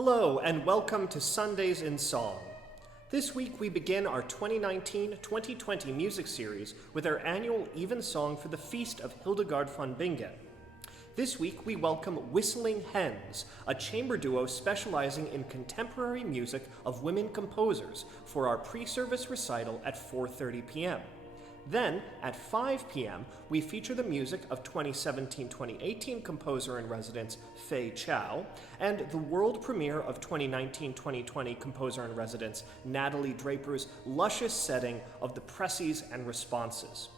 Hello, and welcome to Sundays in Song. This week we begin our 2019-2020 music series with our annual Evensong for the Feast of Hildegard von Bingen. This week we welcome Whistling Hens, a chamber duo specializing in contemporary music of women composers, for our pre-service recital at 4:30 p.m. Then, at 5 p.m., we feature the music of 2017-2018 composer-in-residence Fei Chow, and the world premiere of 2019-2020 composer-in-residence Natalie Draper's luscious setting of the Preces and Responses.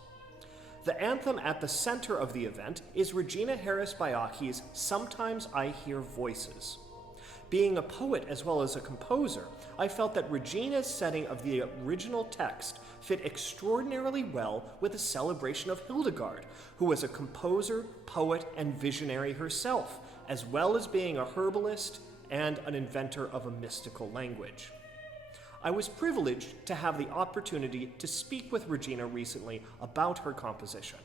The anthem at the center of the event is Regina Harris Baiocchi's Sometimes I Hear Voices. Being a poet as well as a composer, I felt that Regina's setting of the original text fit extraordinarily well with a celebration of Hildegard, who was a composer, poet, and visionary herself, as well as being a herbalist and an inventor of a mystical language. I was privileged to have the opportunity to speak with Regina recently about her composition.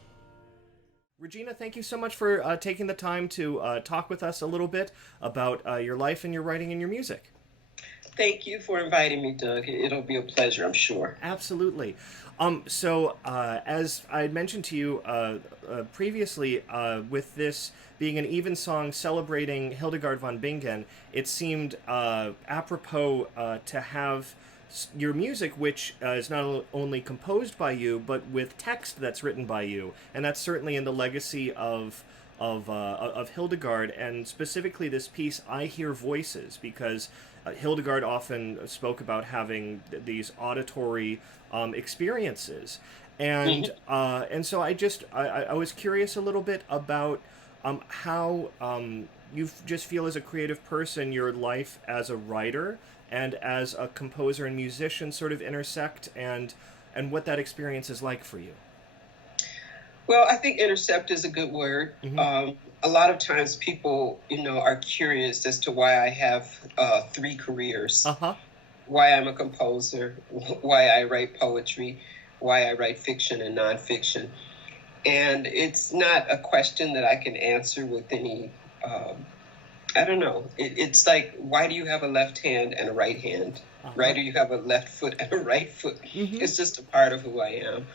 Regina, thank you so much for taking the time to talk with us a little bit about your life and your writing and your music. Thank you for inviting me, Doug. It'll be a pleasure, I'm sure. Absolutely. So as I had mentioned to you previously, with this being an Evensong celebrating Hildegard von Bingen, it seemed apropos to have your music, which is not only composed by you, but with text that's written by you, and that's certainly in the legacy of Hildegard, and specifically this piece, I Hear Voices, because Hildegard often spoke about having these auditory experiences, and so I was curious a little bit about how you just feel as a creative person, your life as a writer and as a composer and musician sort of intersect, and what that experience is like for you. Well, I think intercept is a good word. A lot of times people, are curious as to why I have 3 careers. Why I'm a composer, why I write poetry, why I write fiction and nonfiction. And it's not a question that I can answer with any I don't know. It's like, why do you have a left hand and a right hand? Why do you have a left foot and a right foot? It's just a part of who I am.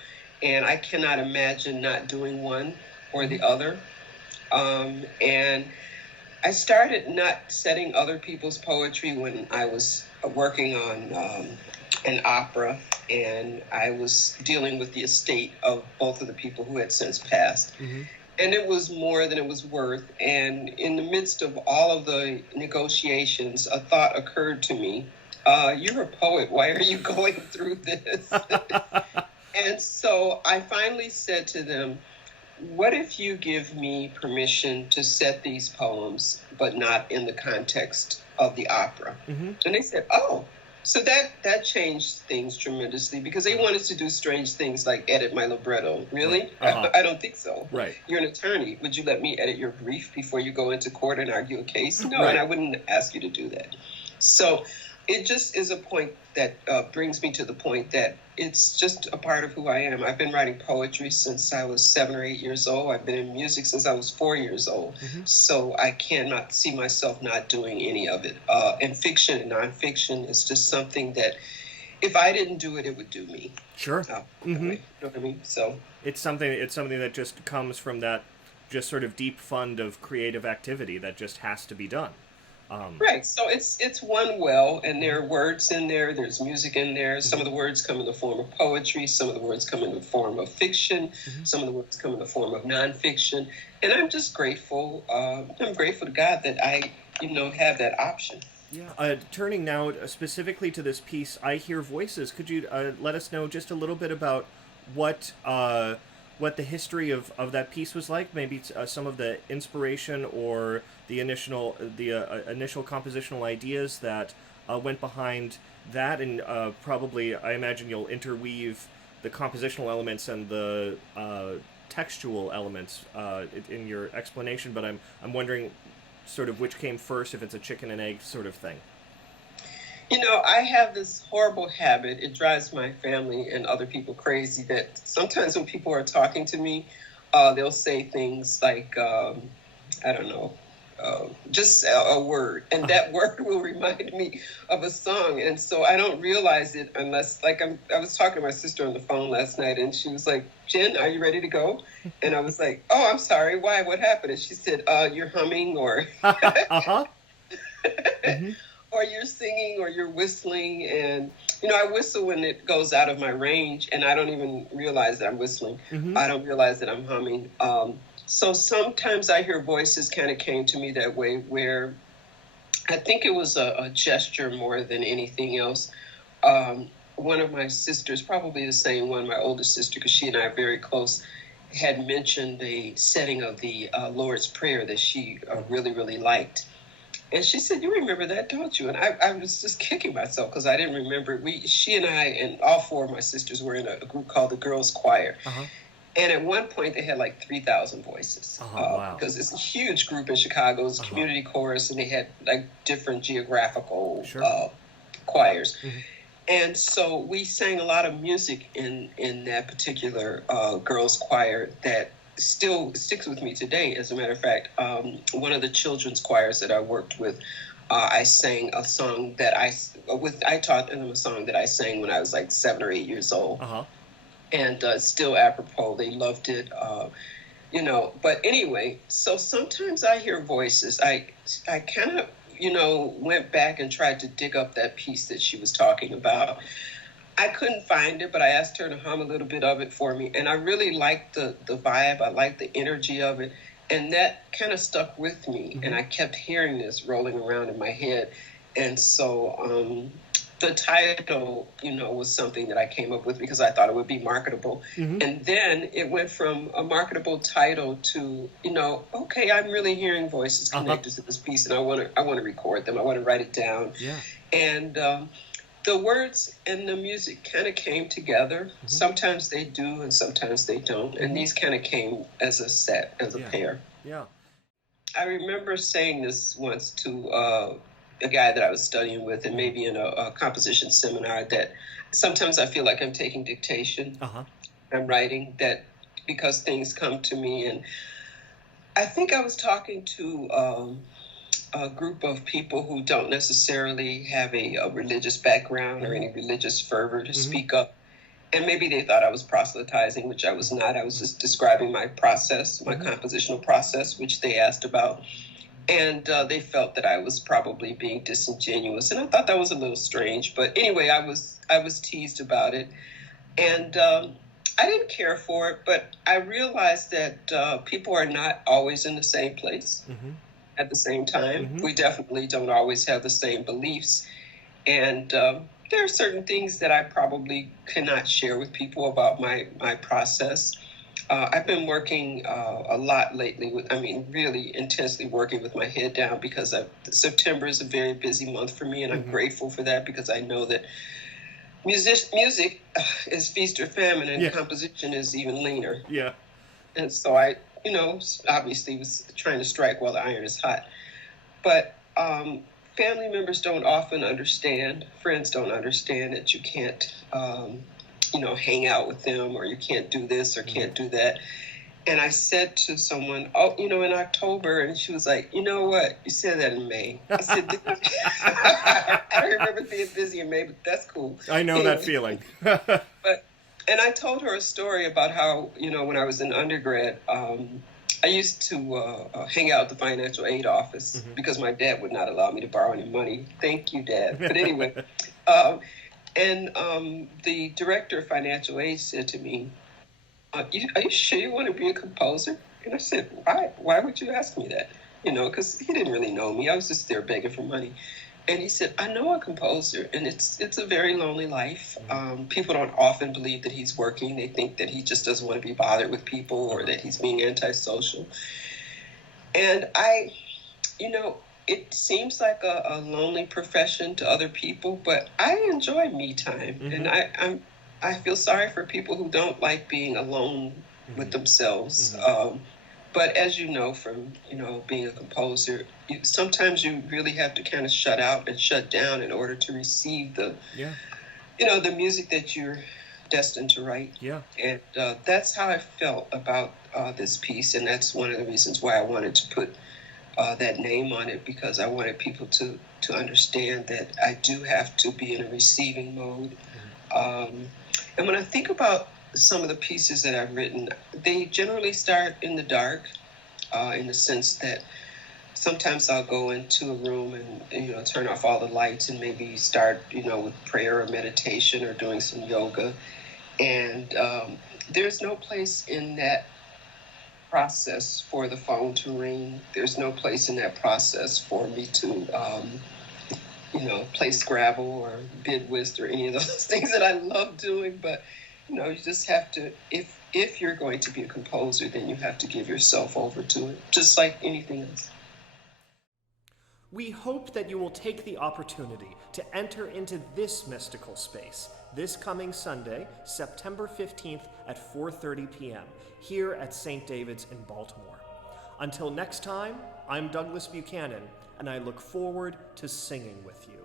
And I cannot imagine not doing one or the other. And I started not setting other people's poetry when I was working on an opera, and I was dealing with the estate of both of the people who had since passed. And it was more than it was worth. And in the midst of all of the negotiations, a thought occurred to me. You're a poet. Why are you going through this? And so I finally said to them, what if you give me permission to set these poems, but not in the context of the opera? And they said, oh. So that changed things tremendously, because they wanted to do strange things like edit my libretto. Really? I don't think so. Right. You're an attorney. Would you let me edit your brief before you go into court and argue a case? No, and I wouldn't ask you to do that. So it just is a point that brings me to the point that it's just a part of who I am. I've been writing poetry since I was 7 or 8 years old. I've been in music since I was 4 years old. So I cannot see myself not doing any of it. And fiction and nonfiction is just something that if I didn't do it, it would do me. Sure. You know what I mean? So it's something that just comes from that just sort of deep fund of creative activity that just has to be done. Right. So it's one well, and there are words in there. There's music in there. Some of the words come in the form of poetry. Some of the words come in the form of fiction. Some of the words come in the form of nonfiction. And I'm just grateful. I'm grateful to God that I, have that option. Yeah. Turning now specifically to this piece, I Hear Voices. Could you let us know just a little bit about what the history of that piece was like? Maybe some of the inspiration or the initial compositional ideas that went behind that, and probably I imagine you'll interweave the compositional elements and the textual elements in your explanation. But I'm wondering sort of which came first, if it's a chicken and egg sort of thing. I have this horrible habit. It drives my family and other people crazy that sometimes when people are talking to me, they'll say things like, I don't know, just a word, and that word will remind me of a song. And so I don't realize it unless, like, I was talking to my sister on the phone last night, and she was like, "Jen, are you ready to go?" And I was like, "Oh, I'm sorry. Why? What happened?" And she said, "You're humming, or Mm-hmm. or you're singing, or you're whistling." And I whistle when it goes out of my range, and I don't even realize that I'm whistling. Mm-hmm. I don't realize that I'm humming. So sometimes I hear voices kind of came to me that way, where I think it was a gesture more than anything else. One of my sisters, probably the same one, my oldest sister, because she and I are very close, had mentioned the setting of the Lord's Prayer that she really, really liked. And she said, "You remember that, don't you?" And I was just kicking myself because I didn't remember. She and I and all four of my sisters were in a group called the Girls Choir. Uh-huh. And at one point, they had like 3,000 voices. Wow. Because it's a huge group in Chicago. It's a community chorus, and they had like different geographical choirs. Mm-hmm. And so we sang a lot of music in that particular girls' choir that still sticks with me today. As a matter of fact, one of the children's choirs that I worked with, I sang a song that I taught them a song that I sang when I was like 7 or 8 years old. Uh-huh. And still apropos, they loved it, But anyway, so sometimes I hear voices. I kind of, went back and tried to dig up that piece that she was talking about. I couldn't find it, but I asked her to hum a little bit of it for me. And I really liked the vibe. I liked the energy of it. And that kind of stuck with me. Mm-hmm. And I kept hearing this rolling around in my head. And so the title, was something that I came up with because I thought it would be marketable. Mm-hmm. And then it went from a marketable title to, okay, I'm really hearing voices connected to this piece, and I want to record them. I want to write it down. Yeah. And the words and the music kind of came together. Mm-hmm. Sometimes they do, and sometimes they don't. And these kind of came as a set, as a pair. Yeah. I remember saying this once to a guy that I was studying with, and maybe in a composition seminar, that sometimes I feel like I'm taking dictation. Uh-huh. I'm writing that because things come to me. And I think I was talking to a group of people who don't necessarily have a religious background or any religious fervor to speak up. And maybe they thought I was proselytizing, which I was not. I was just describing my process, my compositional process, which they asked about. And they felt that I was probably being disingenuous, and I thought that was a little strange. But anyway, I was teased about it, and I didn't care for it. But I realized that people are not always in the same place at the same time. Mm-hmm. We definitely don't always have the same beliefs, and there are certain things that I probably cannot share with people about my process. I've been working a lot lately really intensely working with my head down, because September is a very busy month for me, and I'm grateful for that, because I know that music is feast or famine, and composition is even leaner. Yeah. And so I, obviously was trying to strike while the iron is hot. But family members don't often understand, friends don't understand that you can't hang out with them, or you can't do this or can't do that. And I said to someone, in October, and she was like, "You know what? You said that in May." I said, I don't remember being busy in May, but that's cool. I know that feeling. And I told her a story about how, when I was in undergrad, I used to hang out at the financial aid office because my dad would not allow me to borrow any money. Thank you, Dad. But anyway, and the director of financial aid said to me, are you sure you want to be a composer? And I said, why? Why would you ask me that? Because he didn't really know me. I was just there begging for money. And he said, I know a composer, and it's a very lonely life. People don't often believe that he's working. They think that he just doesn't want to be bothered with people, or that he's being antisocial. And it seems like a lonely profession to other people, but I enjoy me time. And I feel sorry for people who don't like being alone with themselves. But as you know from, being a composer, sometimes you really have to kind of shut out and shut down in order to receive the music that you're destined to write. Yeah. And that's how I felt about this piece. And that's one of the reasons why I wanted to put that name on it because I wanted people to understand that I do have to be in a receiving mode. And when I think about some of the pieces that I've written, they generally start in the dark, in the sense that sometimes I'll go into a room and turn off all the lights and maybe start with prayer or meditation or doing some yoga. And there's no place in that process for the phone to ring. There's no place in that process for me to play Scrabble or bid whist or any of those things that I love doing. But you just have to, if you're going to be a composer, then you have to give yourself over to it, just like anything else. We hope that you will take the opportunity to enter into this mystical space this coming Sunday, September 15th at 4:30 p.m. here at St. David's in Baltimore. Until next time, I'm Douglas Buchanan, and I look forward to singing with you.